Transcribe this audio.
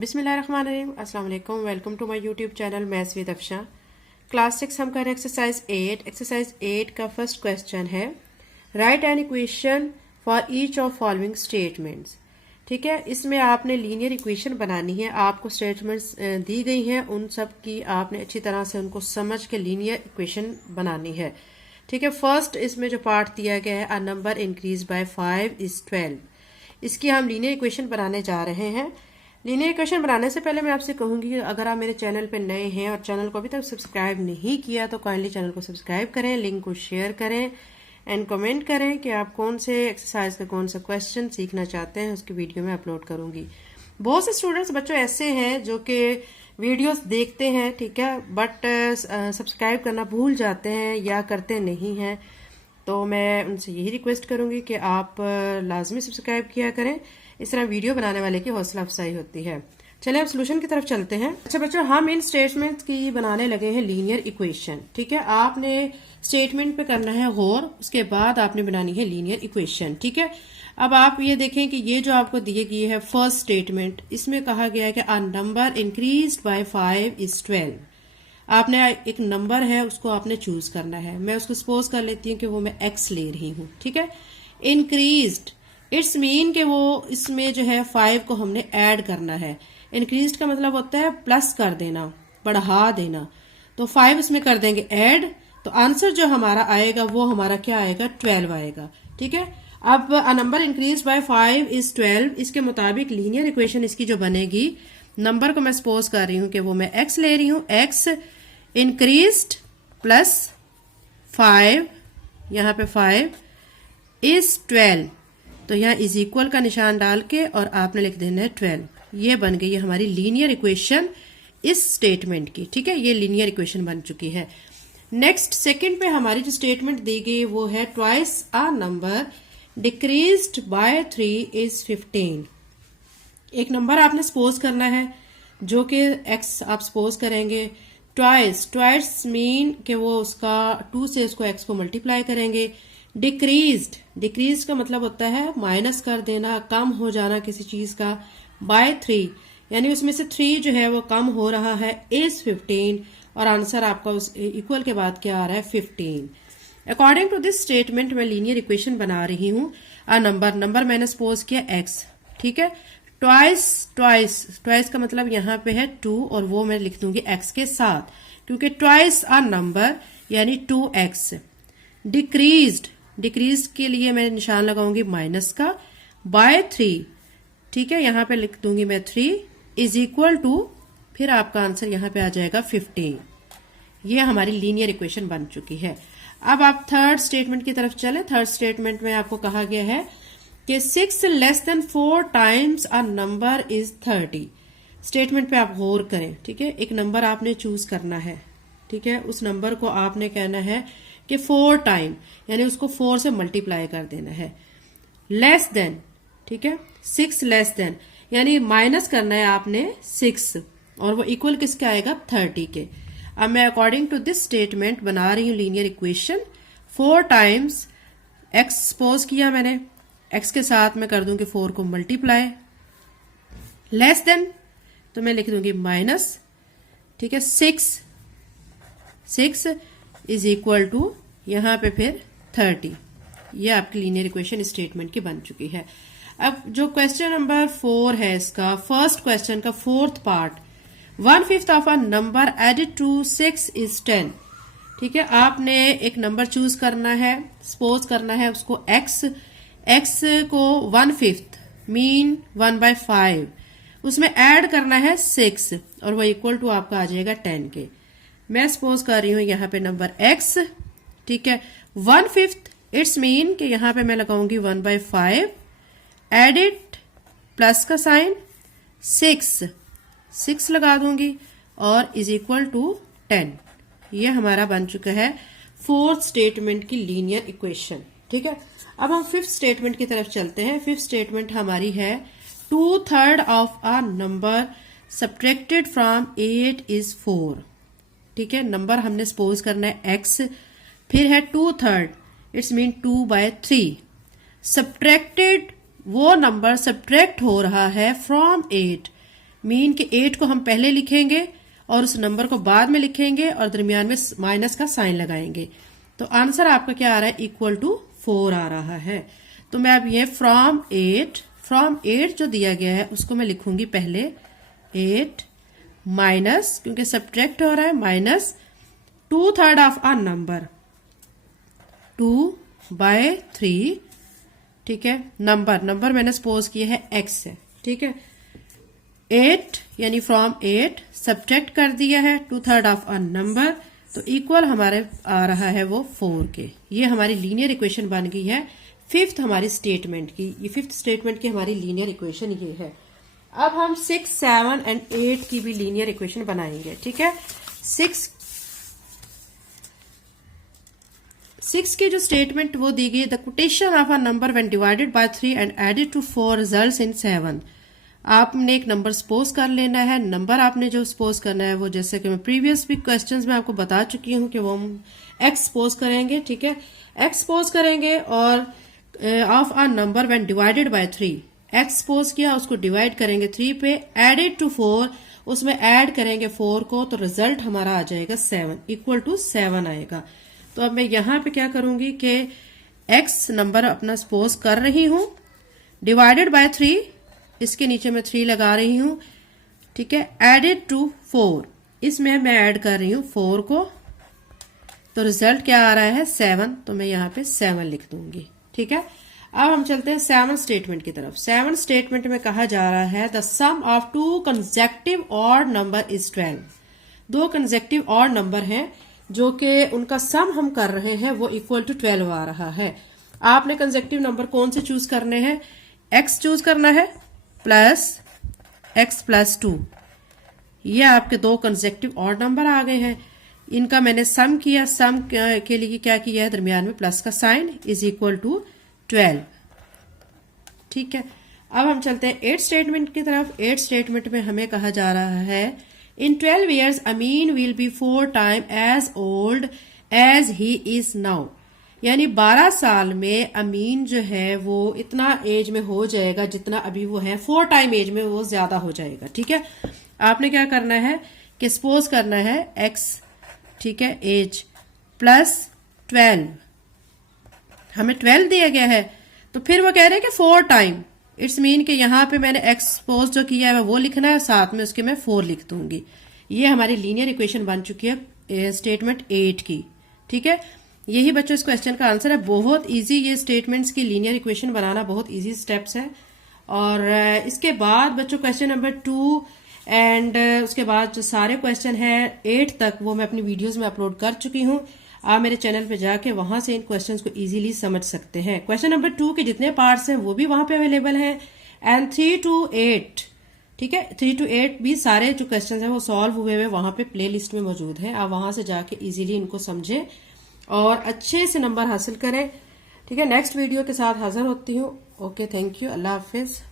बिस्मिल्लाहिर्रहमानिर्रहीम अस्सलाम वालेकुम। Welcome to my YouTube channel maths with Afsha. Class 6 हम कर रहे हैं एक्सरसाइज 8 का फर्स्ट क्वेश्चन है write an equation for each of following statements. ठीक है, इसमें आपने लीनियर इक्वेशन बनानी है। आपको स्टेटमेंट्स दी गई हैं, उन सब की आपने अच्छी तरह से उनको समझ के लीनियर इक्वेशन बनानी है। ठीक है, फर्स्ट इसमें जो पार्ट दिया गया है a number increase by 5 is 12, इसकी हम लीनियर इक्वेशन बनाने जा रहे हैं। लीनियर इक्वेशन बनाने से पहले मैं आपसे कहूंगी कि अगर आप मेरे चैनल पर नए हैं और चैनल को अभी तक सब्सक्राइब नहीं किया तो काइंडली चैनल को सब्सक्राइब करें, लिंक को शेयर करें एंड कमेंट करें कि आप कौन से एक्सरसाइज का कौन सा क्वेश्चन सीखना चाहते हैं, उसकी वीडियो में अपलोड करूंगी। बहुत से स्टूडेंट्स बच्चों ऐसे हैं जो कि वीडियोस देखते हैं, ठीक है, बट सब्सक्राइब करना भूल जाते हैं या करते नहीं हैं। तो मैं उनसे यही रिक्वेस्ट करूंगी कि आप लाजमी सब्सक्राइब किया करें, इस तरह वीडियो बनाने वाले की हौसला अफजाई होती है। चलिए अब सोल्यूशन की तरफ चलते हैं। अच्छा बच्चों, हम इन स्टेटमेंट की बनाने लगे हैं लीनियर इक्वेशन। ठीक है, आपने स्टेटमेंट पे करना है गौर, उसके बाद आपने बनानी है लीनियर इक्वेशन। ठीक है, अब आप ये देखें कि ये जो आपको दिए गई है फर्स्ट स्टेटमेंट, इसमें कहा गया है कि a number increase by 5 is 12। आपने एक नंबर है उसको आपने चूज करना है। मैं उसको सपोज कर लेती हूँ कि वो मैं एक्स ले रही हूँ। ठीक है, इंक्रीज्ड इट्स मीन कि वो इसमें जो है 5 को हमने ऐड करना है। इंक्रीज का मतलब होता है प्लस कर देना, बढ़ा देना। तो 5 इसमें कर देंगे ऐड, तो आंसर जो हमारा आएगा वो हमारा क्या आएगा, 12 आएगा। ठीक है, अब a number increase by 5 is 12, इसके मुताबिक लीनियर इक्वेशन इसकी जो बनेगी, नंबर को मैं सपोज कर रही हूं कि वो मैं एक्स ले रही हूं, एक्स इंक्रीज्ड प्लस 5, यहां पे 5 इज 12, तो यहाँ इज इक्वल का निशान डाल के और आपने लिख देना है 12। ये बन गई है हमारी लीनियर इक्वेशन इस स्टेटमेंट की। ठीक है, ये लीनियर इक्वेशन बन चुकी है। नेक्स्ट सेकंड पे हमारी जो स्टेटमेंट दी गई वो है twice a number decreased bye 3 is 15। एक नंबर आपने सपोज करना है जो कि एक्स आप सपोज करेंगे। ट्वाइस मीन कि वो उसका 2 से उसको एक्स को मल्टीप्लाई करेंगे। डिक्रीज का मतलब होता है माइनस कर देना, कम हो जाना किसी चीज का। बाय 3 यानी उसमें से 3 जो है वो कम हो रहा है, इज 15, और आंसर आपका उस इक्वल के बाद क्या आ रहा है, 15। अकॉर्डिंग टू दिस स्टेटमेंट मैं लीनियर इक्वेशन बना रही हूं। अ नंबर मैंने सपोज किया एक्स। ठीक है, ट्वाइस का मतलब यहाँ पे है 2 और वो मैं लिख दूंगी एक्स के साथ, क्योंकि ट्वाइस अ नंबर यानी 2x। डिक्रीज के लिए मैं निशान लगाऊंगी माइनस का, बाय 3। ठीक है, यहां पे लिख दूंगी मैं 3 इज इक्वल टू, फिर आपका आंसर यहां पे आ जाएगा 15। ये हमारी लीनियर इक्वेशन बन चुकी है। अब आप थर्ड स्टेटमेंट की तरफ चले। थर्ड स्टेटमेंट में आपको कहा गया है कि 6 less than 4 times a number is 30। Statement पे आप गौर करें। ठीक है, एक नंबर आपने चूज करना है। ठीक है, उस नंबर को आपने कहना है कि 4 टाइम यानी उसको 4 से मल्टीप्लाई कर देना है। लेस देन, ठीक है, 6 लेस देन यानी माइनस करना है आपने 6, और वो इक्वल किसके आएगा, 30 के। अब मैं अकॉर्डिंग टू दिस स्टेटमेंट बना रही हूं linear equation. 4 times x suppose किया मैंने, एक्स के साथ मैं कर दूंगी 4 को मल्टीप्लाई। लेस देन तो मैं लिख दूंगी माइनस। ठीक है, 6 इज इक्वल टू यहां पे फिर 30। ये आपकी लीनियर इक्वेशन स्टेटमेंट की बन चुकी है। अब जो क्वेश्चन नंबर 4 है, इसका फर्स्ट क्वेश्चन का fourth part, 1/5 of a number added to 6 is 10। ठीक है, आपने एक नंबर चूज करना है, सपोज करना है उसको एक्स को 1/5 मीन 1/5, उसमें ऐड करना है 6 और वो इक्वल टू आपका आ जाएगा 10 के। मैं सपोज कर रही हूं यहाँ पे नंबर x। ठीक है, 1/5 इट्स मीन कि यहाँ पे मैं लगाऊंगी 1/5 एडिट प्लस का साइन 6 लगा दूंगी और इज इक्वल टू 10। ये हमारा बन चुका है फोर्थ स्टेटमेंट की लीनियर इक्वेशन। ठीक है, अब हम फिफ्थ स्टेटमेंट की तरफ चलते हैं। फिफ्थ स्टेटमेंट हमारी है 2/3 of a number subtracted from 8 is 4। ठीक है, नंबर हमने सपोज करना है x, फिर है 2/3 इट्स मीन 2/3। सब्ट्रैक्टेड वो नंबर सब्ट्रैक्ट हो रहा है फ्रॉम 8, मीन के 8 को हम पहले लिखेंगे और उस नंबर को बाद में लिखेंगे और दरमियान में माइनस का साइन लगाएंगे। तो आंसर आपका क्या आ रहा है, इक्वल टू 4 आ रहा है। तो मैं अब ये फ्रॉम 8 जो दिया गया है उसको मैं लिखूंगी पहले 8 माइनस, क्योंकि सब्ट्रैक्ट हो रहा है, माइनस 2/3 ऑफ अ नंबर 2/3। ठीक है, नंबर मैंने सपोज किया है x है। ठीक है, 8 यानी फ्रॉम 8 सब्ट्रैक्ट कर दिया है 2/3 ऑफ अ नंबर, तो इक्वल हमारे आ रहा है वो 4 के। ये हमारी लीनियर इक्वेशन बन गई है फिफ्थ हमारी स्टेटमेंट की। ये फिफ्थ स्टेटमेंट की हमारी लीनियर इक्वेशन ये है। अब हम 6, 7 एंड 8 की भी लीनियर इक्वेशन बनाएंगे। ठीक है, 6 की जो स्टेटमेंट वो दी गई, the quotation of a number when divided by 3 and added to 4 results in 7। आपने एक नंबर सपोज कर लेना है। नंबर आपने जो सपोज करना है वो, जैसे कि मैं प्रीवियस भी क्वेश्चंस में आपको बता चुकी हूं कि वो हम एक्स सपोज करेंगे। ठीक है, एक्स सपोज करेंगे और of a number when divided by 3, x suppose किया, उसको डिवाइड करेंगे 3 पे, एडेड टू 4, उसमें ऐड करेंगे 4 को, तो रिजल्ट हमारा आ जाएगा 7, इक्वल टू 7 आएगा। तो अब मैं यहां पे क्या करूंगी कि एक्स नंबर अपना सपोज कर रही हूं, डिवाइडेड बाय 3, इसके नीचे मैं 3 लगा रही हूं। ठीक है, एडेड टू 4, इसमें मैं ऐड कर रही हूं 4 को, तो रिजल्ट क्या आ रहा है 7, तो मैं यहां पे 7 लिख दूंगी। ठीक है, अब हम चलते हैं 7 स्टेटमेंट की तरफ। 7 स्टेटमेंट में कहा जा रहा है the sum of 2 consecutive odd number is 12। 2 consecutive odd number हैं जो कि उनका सम हम कर रहे हैं, वो इक्वल टू 12 आ रहा है। आपने कंसेक्टिव नंबर कौन से चूज करने हैं, एक्स चूज करना है प्लस एक्स प्लस 2। ये आपके 2 कंसेक्टिव ऑड नंबर आ गए हैं। इनका मैंने सम किया, सम के लिए क्या किया है, दरमियान में प्लस का साइन, इज इक्वल टू 12। ठीक है, अब हम चलते हैं 8 स्टेटमेंट की तरफ। 8 स्टेटमेंट में हमें कहा जा रहा है in 12 years Amin will be 4 times as old as he is now. यानी 12 साल में अमीन जो है वो इतना एज में हो जाएगा जितना अभी वो है, 4 टाइम एज में वो ज्यादा हो जाएगा। ठीक है, आपने क्या करना है कि सपोज करना है एक्स, ठीक है, एज प्लस 12, हमें 12 दिया गया है, तो फिर वो कह रहे हैं कि 4 टाइम, इट्स मीन कि यहाँ पे मैंने एक्स सपोज जो किया है वो लिखना है, साथ में उसके मैं 4 लिख दूंगी। ये हमारी लीनियर इक्वेशन बन चुकी है स्टेटमेंट 8 की। ठीक है, यही बच्चों इस क्वेश्चन का आंसर है। बहुत इजी, ये स्टेटमेंट्स की लीनियर इक्वेशन बनाना बहुत इजी स्टेप्स है। और इसके बाद बच्चों क्वेश्चन नंबर 2 एंड उसके बाद जो सारे क्वेश्चन है 8 तक, वो मैं अपनी वीडियोस में अपलोड कर चुकी हूँ। आप मेरे चैनल पे जाके वहां से इन क्वेश्चंस को इजीली समझ सकते हैं। क्वेश्चन नंबर 2 के जितने पार्ट्स हैं वो भी वहां पे अवेलेबल हैं, एंड 3 to 8, ठीक है, 3 to 8 भी सारे जो क्वेश्चंस हैं वो सॉल्व हुए हुए वहां पे प्ले लिस्ट में मौजूद है। आप वहां से जाके इजीली इनको समझें और अच्छे से नंबर हासिल करें। ठीक है, नेक्स्ट वीडियो के साथ हाजिर होती हूँ। Okay, thank you, Allah Hafiz.